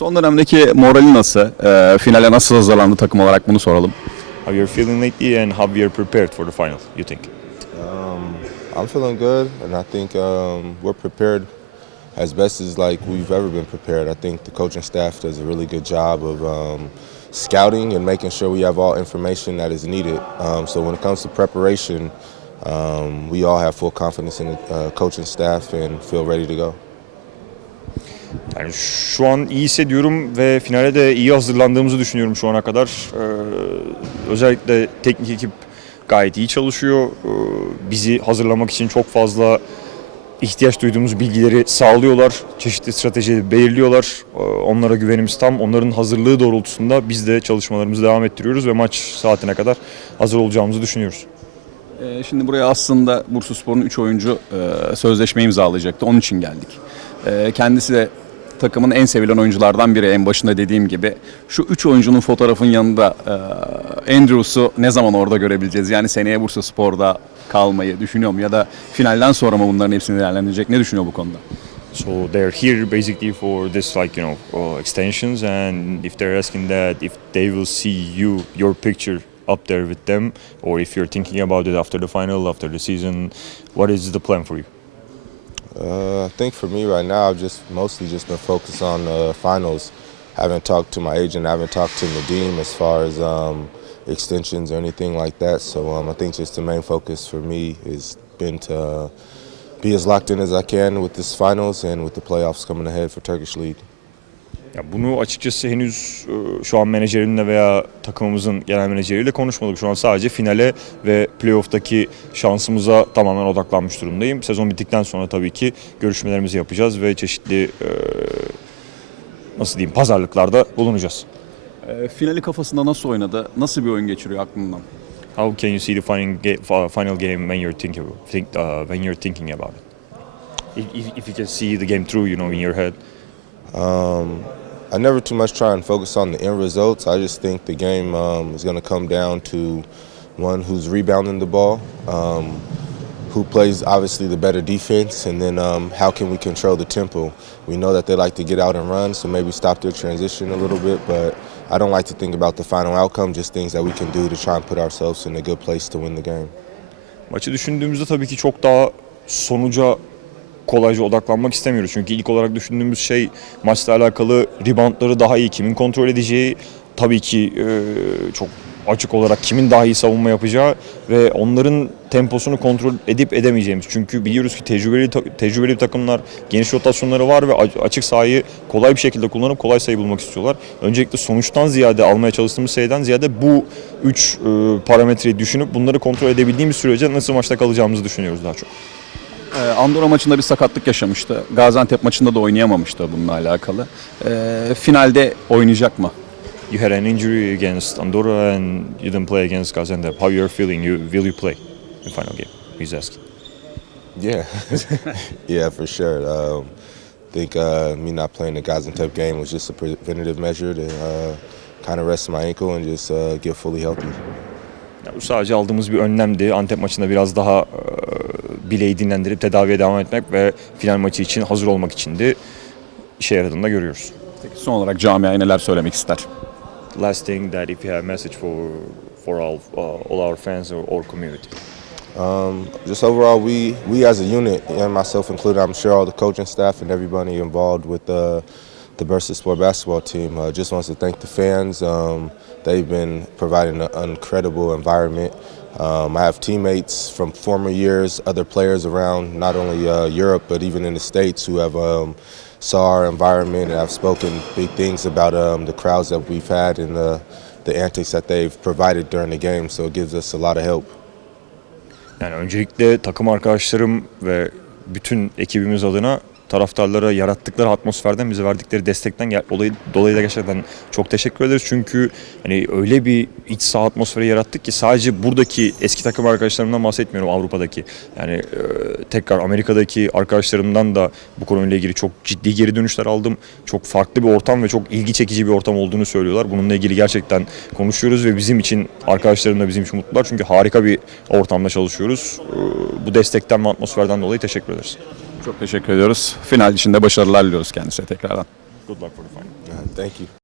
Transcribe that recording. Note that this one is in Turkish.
Son dönemdeki morali nasıl? Ee, finale nasıl hazırlandı takım olarak bunu soralım. How you're feeling lately and how we are prepared for the final, you think? Um, I'm feeling good, and I think um, we're prepared as best as like we've ever been prepared. I think the coaching staff does a really good job of um, scouting and making sure we have all information that is needed. Um, so when it comes to preparation, um, we all have full confidence in the uh, coaching staff and feel ready to go. Yani şu an iyi hissediyorum ve finale de iyi hazırlandığımızı düşünüyorum şu ana kadar. Ee, özellikle teknik ekip gayet iyi çalışıyor. Ee, bizi hazırlamak için çok fazla ihtiyaç duyduğumuz bilgileri sağlıyorlar. Çeşitli stratejileri belirliyorlar. Ee, onlara güvenimiz tam. Onların hazırlığı doğrultusunda biz de çalışmalarımızı devam ettiriyoruz ve maç saatine kadar hazır olacağımızı düşünüyoruz. Ee, şimdi buraya aslında Bursaspor'un 3 oyuncu e, sözleşme imzalayacaktı. Onun için geldik. Ee, kendisi de takımın en sevilen oyunculardan biri en başında dediğim gibi. Şu 3 oyuncunun fotoğrafın yanında e, Andrews'u ne zaman orada görebileceğiz? Yani seneye Bursaspor'da kalmayı düşünüyor mu? Ya da finalden sonra mı bunların hepsini değerlendirecek? Ne düşünüyor bu konuda? So they're here basically for this, like you know, uh, extensions. And if they're asking that, if they will see you, your picture up there with them, or if you're thinking about it after the final, after the season, what is the plan for you? Uh, I think for me right now, I've just mostly just been focused on the finals. I Haven't talked to my agent, I haven't talked to Nadeem as far as um, extensions or anything like that. So um, I think just the main focus for me has been to uh, be as locked in as I can with this finals and with the playoffs coming ahead for Turkish League. Ya bunu açıkçası henüz e, şu an menajerimle veya takımımızın genel menajeriyle konuşmadık. Şu an sadece finale ve playoff'taki şansımıza tamamen odaklanmış durumdayım. Sezon bittikten sonra tabii ki görüşmelerimizi yapacağız ve çeşitli e, nasıl diyeyim pazarlıklarda bulunacağız. Ee, finali kafasında nasıl oynadı? Nasıl bir oyun geçiriyor aklından? How can you see the final game, final game when you're thinking think, uh, when you're thinking about it? If, if, if you can see the game through, you know, in your head. Um, I never too much try and focus on the end results. I just think the game um, is going to come down to one who's rebounding the ball, um, who plays obviously the better defense, and then um, how can we control the tempo. We know that they like to get out and run, so maybe stop their transition a little bit, but I don't like to think about the final outcome, just things that we can do to try and put ourselves in a good place to win the game. Maçı düşündüğümüzde tabii ki çok daha sonuca kolayca odaklanmak istemiyoruz. Çünkü ilk olarak düşündüğümüz şey maçla alakalı reboundları daha iyi kimin kontrol edeceği, tabii ki e, çok açık olarak kimin daha iyi savunma yapacağı ve onların temposunu kontrol edip edemeyeceğimiz. Çünkü biliyoruz ki tecrübeli tecrübeli takımlar geniş rotasyonları var ve açık sahayı kolay bir şekilde kullanıp kolay sayı bulmak istiyorlar. Öncelikle sonuçtan ziyade almaya çalıştığımız sayıdan ziyade bu üç e, parametreyi düşünüp bunları kontrol edebildiğimiz sürece nasıl maçta kalacağımızı düşünüyoruz daha çok. Ee, Andorra maçında bir sakatlık yaşamıştı. Gaziantep maçında da oynayamamıştı bununla alakalı. Ee, finalde oynayacak mı? You had an injury against Andorra and you didn't play against Gaziantep. How you're feeling? You will you play in final game? He's asking. Yeah, yeah, for sure. Um, I think uh, me not playing the Gaziantep game was just a preventative measure to uh, kind of rest my ankle and just uh, get fully healthy. Ya bu sadece aldığımız bir önlemdi. Antep maçında biraz daha e, bileği dinlendirip tedaviye devam etmek ve final maçı için hazır olmak içindi. İşe yaradığını da görüyoruz. Peki son olarak camiaya neler söylemek ister? Last thing that if you have a message for for all uh, all our fans or, or community. Um, just overall, we we as a unit, and myself included, I'm sure all the coaching staff and everybody involved with uh, the Bursa Sport basketball team, uh, just wants to thank the fans. Um, they've been providing an incredible environment. Um, I have teammates from former years, other players around not only uh, Europe but even in the states who have um, saw our environment and have spoken big things about um, the crowds that we've had and the the antics that they've provided during the game. So it gives us a lot of help. Yani öncelikle takım arkadaşlarım ve bütün ekibimiz adına taraftarlara yarattıkları atmosferden bize verdikleri destekten dolayı, dolayı da gerçekten çok teşekkür ederiz. Çünkü hani öyle bir iç saha atmosferi yarattık ki sadece buradaki eski takım arkadaşlarımdan bahsetmiyorum Avrupa'daki. Yani e, tekrar Amerika'daki arkadaşlarımdan da bu konuyla ilgili çok ciddi geri dönüşler aldım. Çok farklı bir ortam ve çok ilgi çekici bir ortam olduğunu söylüyorlar. Bununla ilgili gerçekten konuşuyoruz ve bizim için arkadaşlarım da bizim için mutlular. Çünkü harika bir ortamda çalışıyoruz. E, Bu destekten ve atmosferden dolayı teşekkür ederiz. Çok teşekkür ediyoruz. Final için de başarılar diliyoruz kendisine tekrardan. Good luck for the final. Thank you.